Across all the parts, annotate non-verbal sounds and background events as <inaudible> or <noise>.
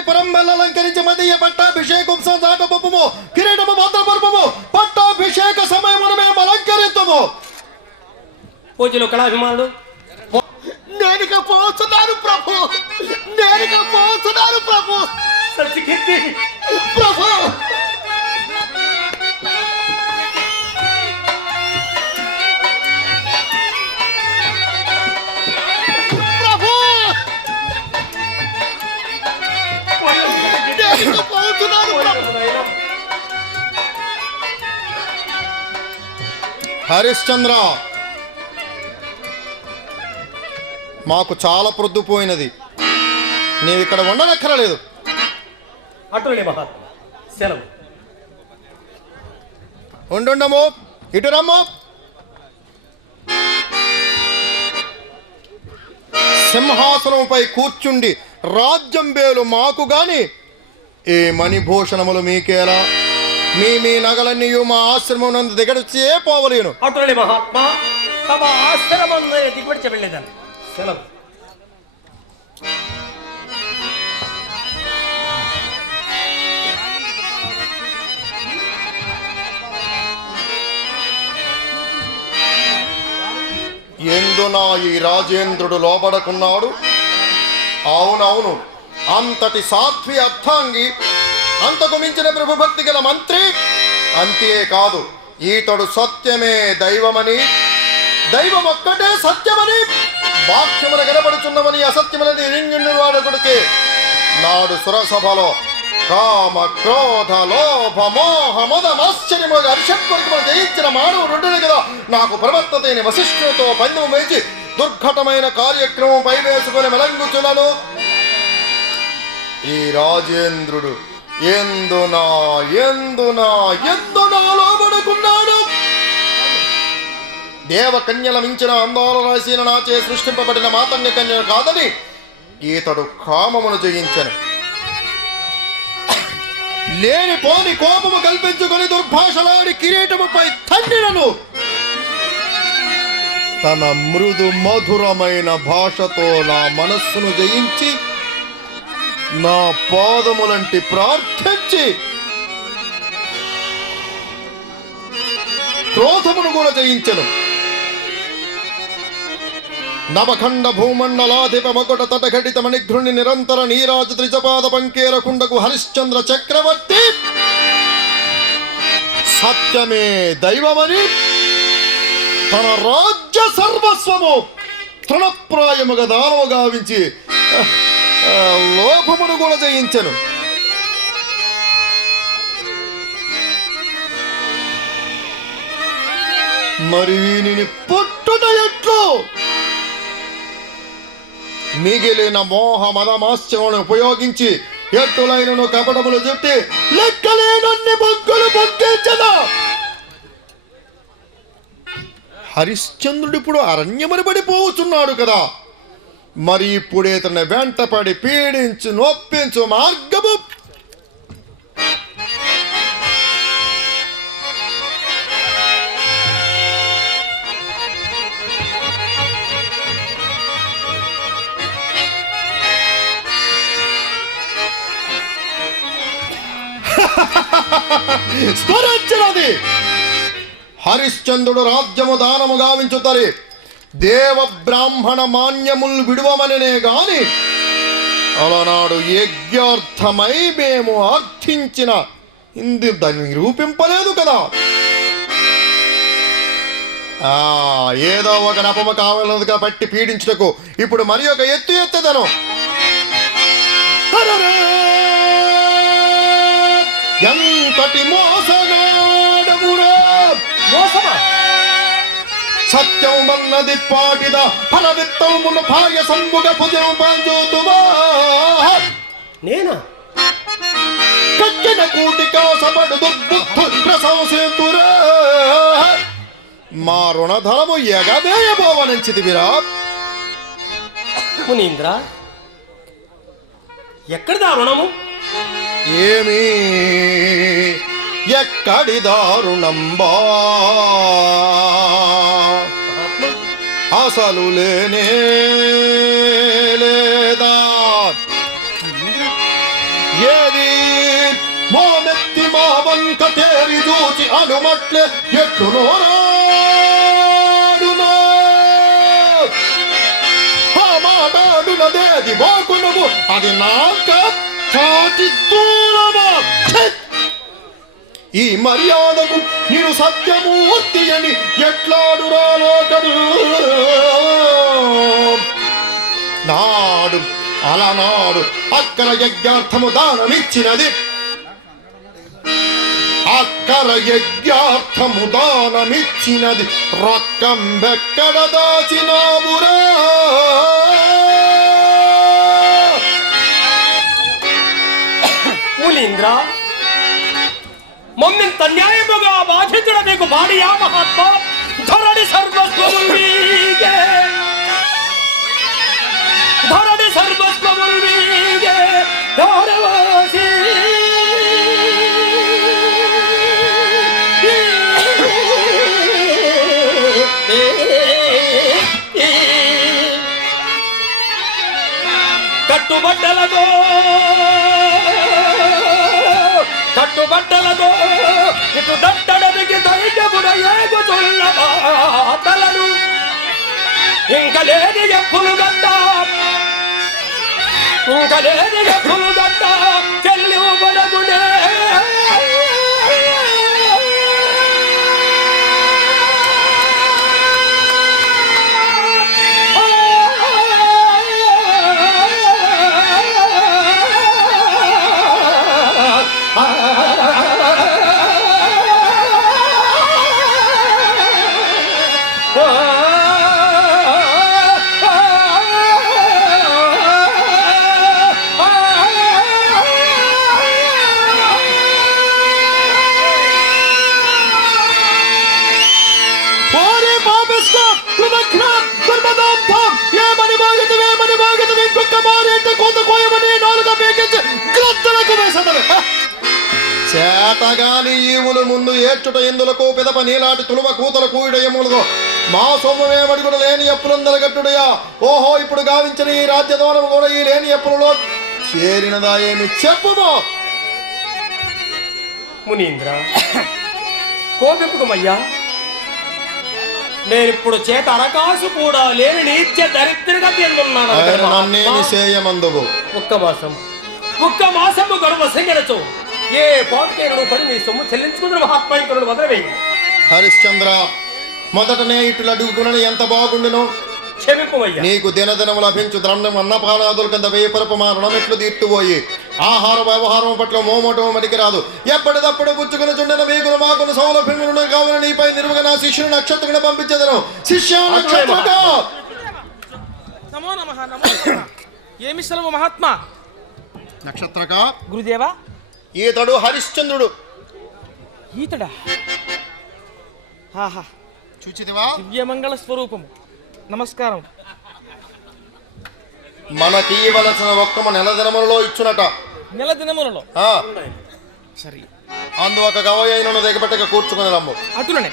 ఈ పరంబెల్లలంకరించి మదీయ పట్టాభిషేకం సాటపము కిరీటము భద్రపరపము పట్టాభిషేక సమయమును మేము అలంకరిద్దాము. పూజలు కళాభిమానుడు నేనుగా పోతున్నాను ప్రభు. నేనుగా పోతున్నాను ప్రభు. సత్యకీర్తి ప్రభు హరిశ్చంద్ర మాకు చాలా ప్రొద్దుపోయినది నీవు ఇక్కడ ఉండనక్కరలేదు. అటులే మహాత్మ. సెలవు. ఉండుండము ఇటు రమ్ము. సింహాసనంపై కూర్చుండి రాజ్యం బేలు మాకు గాని ఈ మణిభూషణములు మీకేలా? మీ మీ నగలన్నీయు మా ఆశ్రమం నందు దిగడిచే పోవలేను. అటులే మహాత్మ తమ ఆశ్రమం దిగుబడి సెలవు. ఎందునా ఈ రాజేంద్రుడు లోబడకున్నాడు? అవునవును అంతటి సాత్వి అర్థాంగి అంతకు మించిన ప్రభుభక్తి గల మంత్రి అంతేకాదు ఈతడు సత్యమే దైవమని దైవం ఒక్కటే సత్యమని వాక్యములు కనబడుచున్నవని అసత్యములని రింగిన్ను వాడకుడికి నాడు సురసభలో కామ క్రోధ లోభ మోహ మద ఆశ్చర్యములు అరిషత్వర్గములు జయించిన మానవుడు కదా. నాకు ప్రవర్తతైన వశిష్ఠులతో పందెం వేచి దుర్ఘటమైన కార్యక్రమం పైవేసుకుని మెలంగుచులను. ఈ రాజేంద్రుడు ఎందునా ఎందునా ఎందునా లోబడుకున్నాడు? దేవకన్యల మించిన అందాల రాశిన నాచే సృష్టింపబడిన మాతంగ కన్య కాదని ఈతడు కామమును జయించను. లేని పోని కోపము కల్పించుకొని దుర్భాషలాడి కిరీటముపై తండ్రినను తన మృదు మధురమైన భాషతో నా మనస్సును జయించి నా పాదములంటి ప్రార్థించి క్రోధమును కూడా జయించను. నవఖండ భూమండలాధిప మకుట తటఘటిత మణిఘృణి నిరంతర నీరాజు త్రిజపాద పంకేర కుండకు హరిశ్చంద్ర చక్రవర్తి. సత్యమే దైవమని తన రాజ్య సర్వస్వము తృణప్రాయముగా దానము లోపమును కూడా జయించను. మరి వీనిని పుట్టుట ఎట్లు? మిగిలిన మోహ మదమాస్యమును ఉపయోగించి ఎట్టులైనను కపటములు చుట్టి లెక్కలేనన్ని బొగ్గులు బొగ్గించద హరిశ్చంద్రుడు ఇప్పుడు అరణ్యముని పడిపోతున్నాడు కదా. మరి ఇప్పుడే తన వెంటపడి పీడించు నొప్పించు మార్గము. <laughs> స్మరించినది హరిశ్చంద్రుడు రాజ్యము దానము గావించుతరి. దేవ బ్రాహ్మణ మాన్యముల్ విడువమననే గాని అలనాడు యజ్ఞార్థమై మేము ఆర్థించిన ఇంది దాన్ని నిరూపింపలేదు కదా. ఆ ఏదో ఒక నపమ కావాలనుగా పట్టి పీడించుటకు ఇప్పుడు మరి ఒక ఎత్తు ఎత్తదను. ఎంతటి మోసగాడమురా మోస సత్యం వన్నది పాటిద ఫలవిత్తమును భార్య సమ్ముగ భుజం పంజోతుమా. నేనా? కక్కిన కూటిక సబడు దుర్బుద్ధు ప్రశంసింతురా మా రుణధరము ఎగవేయబోవనంచితివిరా మునీంద్ర ఎక్కడిదా రుణము? ఏమి? ఎక్కడి దారుణంబా అసలు లేనే లేదా? ఏది? మోమెత్తి మా వంక తేరి చూచి అనుమట్లే ఎట్లు ఆ మాటాడునదేది బాకునవు అది నాక చాటి దూరమా? ఈ మర్యాదకు నేను సత్యమూర్తి అని ఎట్లాడు రాలోకడు నాడు అలనాడు అక్కర యజ్ఞార్థము దానమిచ్చినది. అక్కర యజ్ఞార్థము దానమిచ్చినది. రక్కం బెక్కడ దాచినావురా. మునీంద్ర ಮೊಮ್ಮಿನ ತಂದೆಯ ಮಗ ಬಾಧಿಸಿಡಬೇಕು ಮಾಡಿ ಯಾವ ಮಹಾತ್ಮ ಧರಣಿ ಸರ್ವಸ್ವೀಗೆ ಧರಣಿ ಸರ್ವಸ್ವೀಗೆ ಗೌರವಾಸಿ ಕಟ್ಟುಬಟ್ಟಲ ಗೋ కట్టుబట్టలతో ఇటు దట్టడమికి ధైర్యముడ ఏగుతున్న తలను ఇంక లేని ఎప్పులు గడ్డ ఇంక లేని ఎప్పులు గడ్డ చెల్లి చేతగాని ఈవులు ముందు ఏడ్చుట ఎందులకు పిదప నీలాటి తులువ కూతల కూయుడ ఏములదో మా సొమ్మమేమడి కూడా లేని ఎప్పులందర గట్టుడయా? ఓహో ఇప్పుడు గావించిన ఈ రాజ్యదోనం కూడా ఈ లేని ఎప్పులలో చేరినదా ఏమి చెప్పుదో. మునీంద్ర కోపింపుకమయ్యా. నేనిప్పుడు చేత అరకాసు కూడా లేని నీత్య దరిద్రగా తింటున్నాను ఆయన నన్నేమి చేయమందువు ఒక్క మాసం ఒక్క మాసము గడువ సంగడచు ఏ పాటకేరుడు పడి నీ సొమ్ము చెల్లించుకుందరు మహాత్మాంకరుడు వదలవేయి. హరిశ్చంద్ర మొదటనే ఇట్లు అడుగుకునని ఎంత బాగుండును? నీకు దినదినము లభించు దండం అన్నపానాదుల కింద వేపరపు మా రుణమిట్లు తీర్తుపోయి ఆహార వ్యవహారం పట్ల మోమోటం మడికి రాదు. ఎప్పటిదప్పుడు పుచ్చుకుని చుండిన మీకును మాకును సౌలభ్యములను కావున నీపై నిర్వగ నా శిష్యుని నక్షత్రుని పంపించదను. శిష్య నమో నమః ఏమి సెలవు మహాత్మా? నక్షత్రక? గురుదేవా? ఈతడు హరిశ్చంద్రుడు. ఈతడా? ఆహా. చూచితివా దివ్యమంగళ స్వరూపము. నమస్కారం. మనకి ఇవ్వలసిన ఒక్కమ నెల దినములలో ఇచ్చునట. నెల దినములలో ఆ, సరే. అందు ఒక గవయైనను దిగబెట్టక కూర్చుకుని రమ్ము. అటులనే.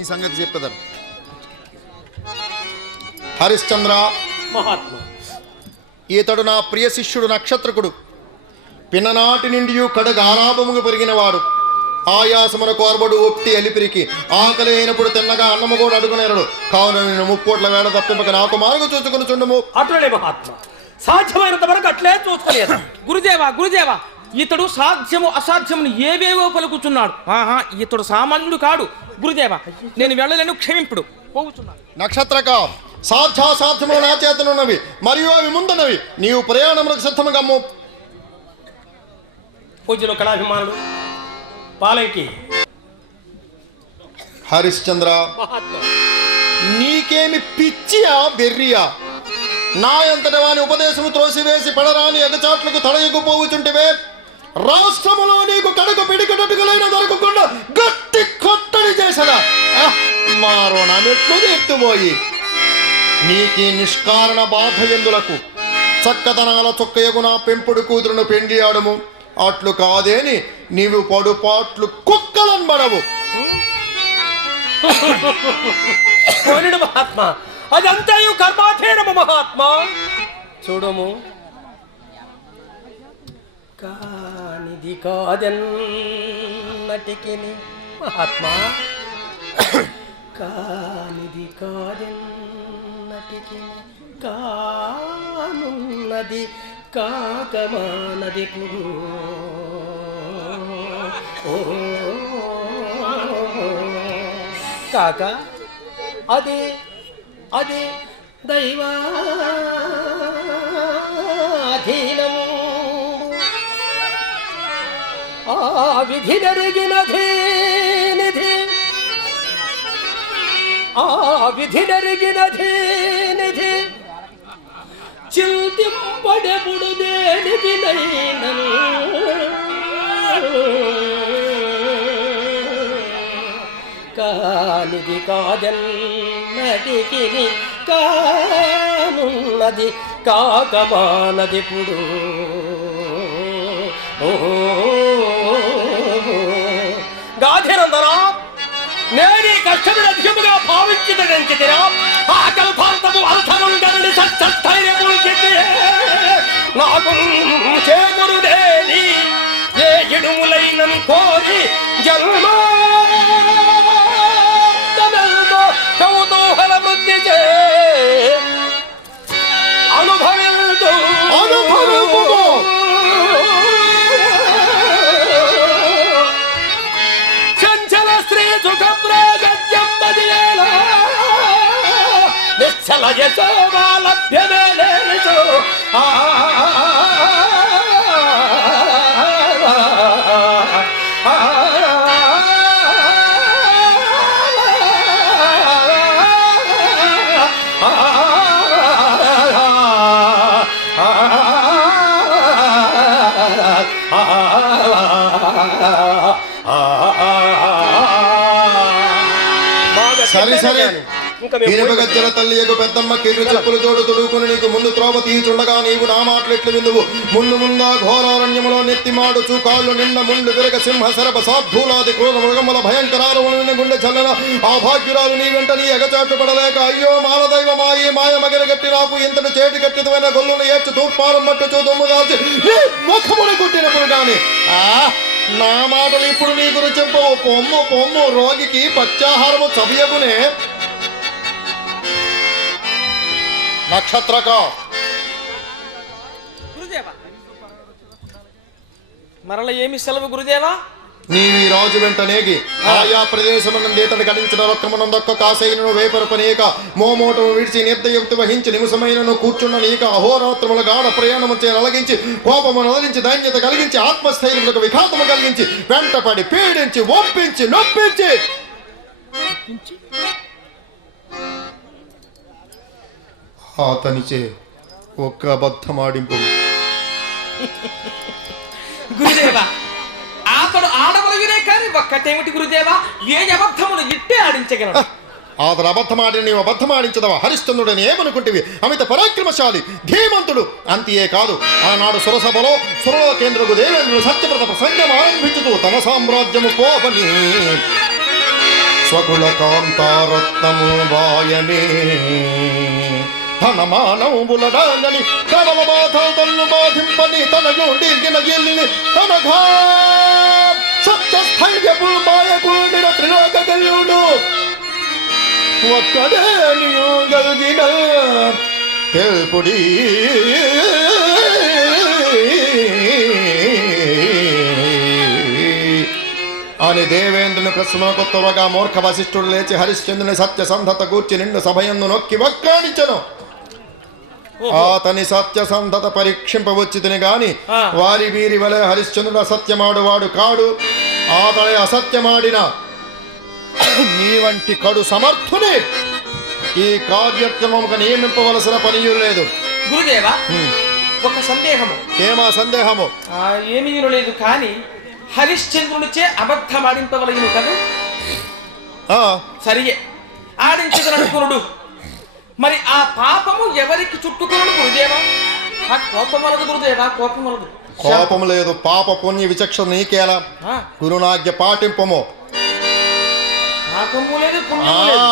ఈ సంగతి చెప్పేదాను హరిశ్చంద్ర. మహాత్మ. ఈతడు నా ప్రియ శిష్యుడు నక్షత్రకుడు. పిన్ననాటి నుండి కడగ ఆరాపముగా పెరిగినవాడు. ఆయాసమున కోరబడు ఒప్తి అలిపిరికి ఆకలి అయినప్పుడు తిన్నగా అన్నము కూడా అడుగునేరడు కావున నేను ముప్పోట్ల వేళ తప్పింపక నాకు మార్గం చూసుకుని చుండము. అట్లనే మహాత్మ. సాధ్యమైనంత వరకు అట్లే చూసుకోలేదు. గురుదేవా గురుదేవా ఇతడు సాధ్యము అసాధ్యమును ఏవేవో పలుకుచున్నాడు. ఆహా ఇతడు సామాన్యుడు కాడు. గురుదేవా నేను వెళ్ళలేను క్షమింపుడు. పోవుచున్నాను నక్షత్రక సాధ్యాసాధ్యములు నా చేతనున్నవి మరియు అవి ముందున్నవి. నీవు ప్రయాణములకు సిద్ధముగా పూజలు కళాభిమానుడు. పాలంకి. హరిశ్చంద్ర నీకేమి పిచ్చియా బెర్రియా నా ఎంతటి వాని ఉపదేశము త్రోసివేసి పడరాని ఎగచాట్లకు తడయకుపోవుచుంటివే? రాష్ట్రములో నీకు కడుగు పిడికటట్టుకులైన దొరకకుండా గట్టి కొట్టడి చేసదా మా రుణమెట్లు ఎత్తుపోయి నీకీ నిష్కారణ బాధ ఎందులకు? చక్కదనాల చొక్కయగు నా పెంపుడు కూతురును పెండి ఆడము అట్లు కాదేని నీవు పడుపాట్లు కుక్కలనబడవు కోరిడు మహాత్మ అదంతయు కర్మాధీనము మహాత్మ. చూడము. కానిది కాదన్నటికి మహాత్మా. కానిది కాదన్నటికి కానున్నది కాకమానది కాక అదే అదే దైవాధీనము. ఆ విధి నెరిగినధి నిధి. ఆ విధి నెరిగినధి పడబుడు దేని దేనికి కానిది కాదన్నటికి కానున్నది కాకమానదిప్పుడు గాధినందరా కష్టములు అధికముగా భావించదనిరా ఆ కల్పాంతము అర్థముండని సత్స్థైర్యములు చెప్పి నాకు చేమురుదేని ఏ ఇడుములైన కోరి జన్మా నిశ్చల యశోమా లభ్యమే లేనిచు ah. సరి సరే ఇనుప గజ్జల తల్లి పెద్దమ్మ కిర్రు చెప్పులు జోడు తొడుకుని నీకు ముందు త్రోవ తీయుచుండగా నీవు నా మాటలెట్లు విందువు. ముందు ముందా ఘోరారణ్యములో నెత్తిమాడుచు కాళ్ళు నిండ ముండు విరగ సింహ సరప సాధూలాది క్రూర మృగముల భయంకరారముల గుండె చల్లన. ఆ భాగ్యురాలు నీ వెంట నీ ఎగచాటు పడలేక అయ్యో మానదైవ మాయి మాయ మగిర గట్టి నాకు ఇంతటి చేటి కట్టిదమైన గొల్లును ఏడ్చు తూర్పారం మట్టు దుమ్ము దాల్చి ముఖమును కుట్టినప్పుడు గాని ఆ? నా మాటలు ఇప్పుడు నీ గురించి చెప్పవు కొమ్ము కొమ్ము రోగికి పచ్చాహారము చవియగునే. నక్షత్రక. మరల ఏమి సెలవు గురుదేవా? నీవి రాజు వెంట నేగి. ఆయా ప్రదేశమునందు ఇతడు గడించిన రొక్కమునందొక్క కాసైనను వేపరపనేక మోమోటము విడిచి నిర్దయుక్తి వహించి నిమిషమైనను కూర్చున్న నీక అహోరాత్రముల గాఢ ప్రయాణము చే నలగించి కోపము నదిలించి దైన్యత కలిగించి ఆత్మస్థైర్యములకు విఘాతము కలిగించి వెంటపడి పీడించి ఒప్పించి నొప్పించి. అతనిచే ఒక్క అబద్ధమాడింపు. గురుదేవా ఒక్కటేమిటి గురుదేవా? ఏ అబద్ధమును ఇట్టే ఆడించగలడు అతను అబద్ధమాడిన నీవు అబద్ధమాడించదవా? హరిశ్చంద్రుడని ఏమనుకుంటివి? అమిత పరాక్రమశాలి ధీమంతుడు. అంతియే కాదు ఆనాడు సురసభలో సురల దేవేంద్రుడు సత్యవ్రత ప్రసంగం ఆరంభించుతూ తన సామ్రాజ్యము కోపని స్వకుల కాంతారత్నము వాయనే. తన మానవులడానని కడవ తన్ను బాధింపని తన యోడి గిన గిల్లిని తన ఘా సత్య స్థైర్యపు నిర త్రిలోక గల్లుడు ఒక్కడే నీవు గలిగిన తెలుపుడి. అని దేవేంద్రుని ప్రశ్నకొత్తవగా మూర్ఖ వశిష్ఠుడు లేచి హరిశ్చంద్రుని సత్యసంధత గూర్చి నిన్ను సభయందు నొక్కి వక్కాణించను అతని సత్యసంధత పరీక్షింపవచ్చుదని గాని ఆ. వారి వీరి వలె హరిశ్చంద్రుడు అసత్యమాడు వాడు కాడు. అతని అసత్యమాడిన నీ వంటి కడు సమర్థుని ఈ కార్యక్రమముకు నియమింపవలసిన పనియు లేదు. గురుదేవా. ఒక సందేహము. ఏమా సందేహము? ఏమీ లేదు కానీ హరిశ్చంద్రునిచే అబద్ధం ఆడింపవలగిన కదూ? ఆ, సరియే. ఆడించగలనుకునుడు మరి ఆ పాపము ఎవరికి చుట్టుకునుడు గురుదేవా? ఆ కోపం వలదు గురుదేవా? కోపం వలదు. కోపము లేదు పాప పుణ్య విచక్షణ నీకేలా? గురునాజ్ఞ పాటింపము. పాపము లేదు ఆ, పుణ్యము లేదు.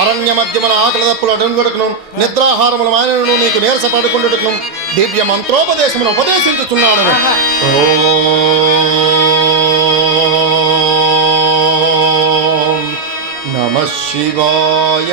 అరణ్య మధ్యమున ఆకలి దప్పులు అడుగుడుకును నిద్రాహారముల మాయను నీకు నీరస పడుకుండుటకును దివ్య మంత్రోపదేశమును. ఓం నమ శివాయ.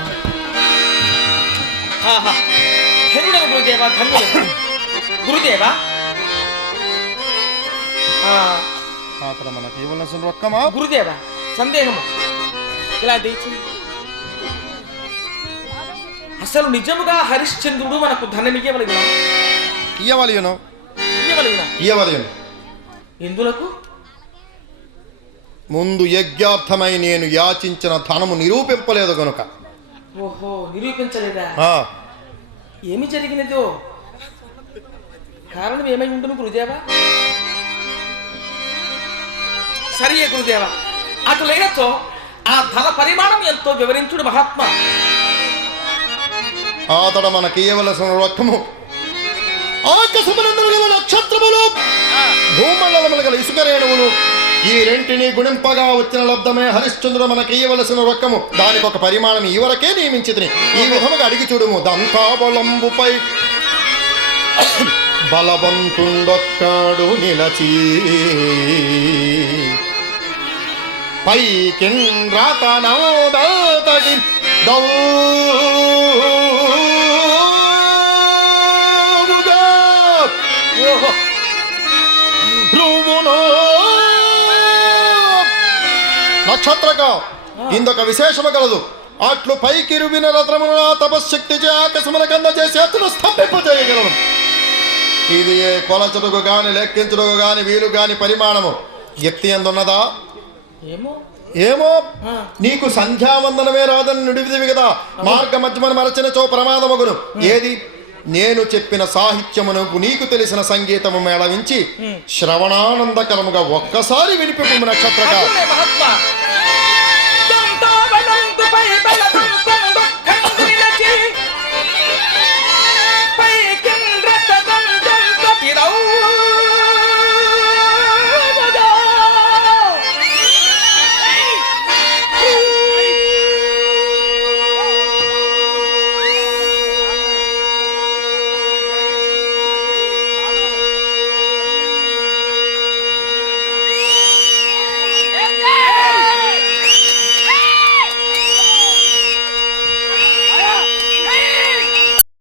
గురుదేవ? ధన్యుడు గురుదేవ అక్కడ మనకి రొక్కమా గురుదేవ సందేహము? ఇలా దేచి అసలు నిజముగా హరిశ్చంద్రుడు మనకు ఇయ్యవలయును ఎందులకు? ముందు యజ్ఞార్థమై నేను యాచించిన ధనము నిరూపింపలేదు గనుక. ఓహో నిరూపించలేదా? ఏమి జరిగినదో? కారణం ఏమై ఉంటుంది గురుదేవా? సరియే గురుదేవా అటు లేనతో ఆ ధన పరిమాణం ఎంతో వివరించుడు మహాత్మా. అతడు మనకి ఇవ్వవలసిన రొక్కము ఆకాశమునందు నక్షత్రములు భూమండలములు గల ఇసుక రేణువులు ఈ రెంటిని గుణింపగా వచ్చిన లబ్ధమే హరిశ్చంద్రుడు మనకి ఇవ్వవలసిన రొక్కము. దానికి ఒక పరిమాణం ఈ వరకే నియమించితిని. ఈ విధముగా అడిగి చూడుము. దంతాబలంబుపై బలవంతుండొక్కాడు నిలచి. పైకింద్రతనోదతటి దౌ నక్షత్రక. ఇందొక విశేషము గలదు. అట్లు పైకి రువిన రత్నమును తపశ్శక్తి చే ఆకాశమున కంద చేసి అతను స్తంభింపజేయగలను ఇది కొలచడుకు గాని లెక్కించుటకు గాని వీలు గాని పరిమాణము. వ్యక్తి ఎందున్నదా? ఏమో? ఏమో. నీకు సంధ్యావందనమే రాదని నుడివిదివి కదా. మార్గ మధ్యమని మరచిన చో ప్రమాదమగును ఏది? నేను చెప్పిన సాహిత్యమునకు నీకు తెలిసిన సంగీతము మేళవించి శ్రవణానందకరముగా ఒక్కసారి వినిపింపు నక్షత్రగా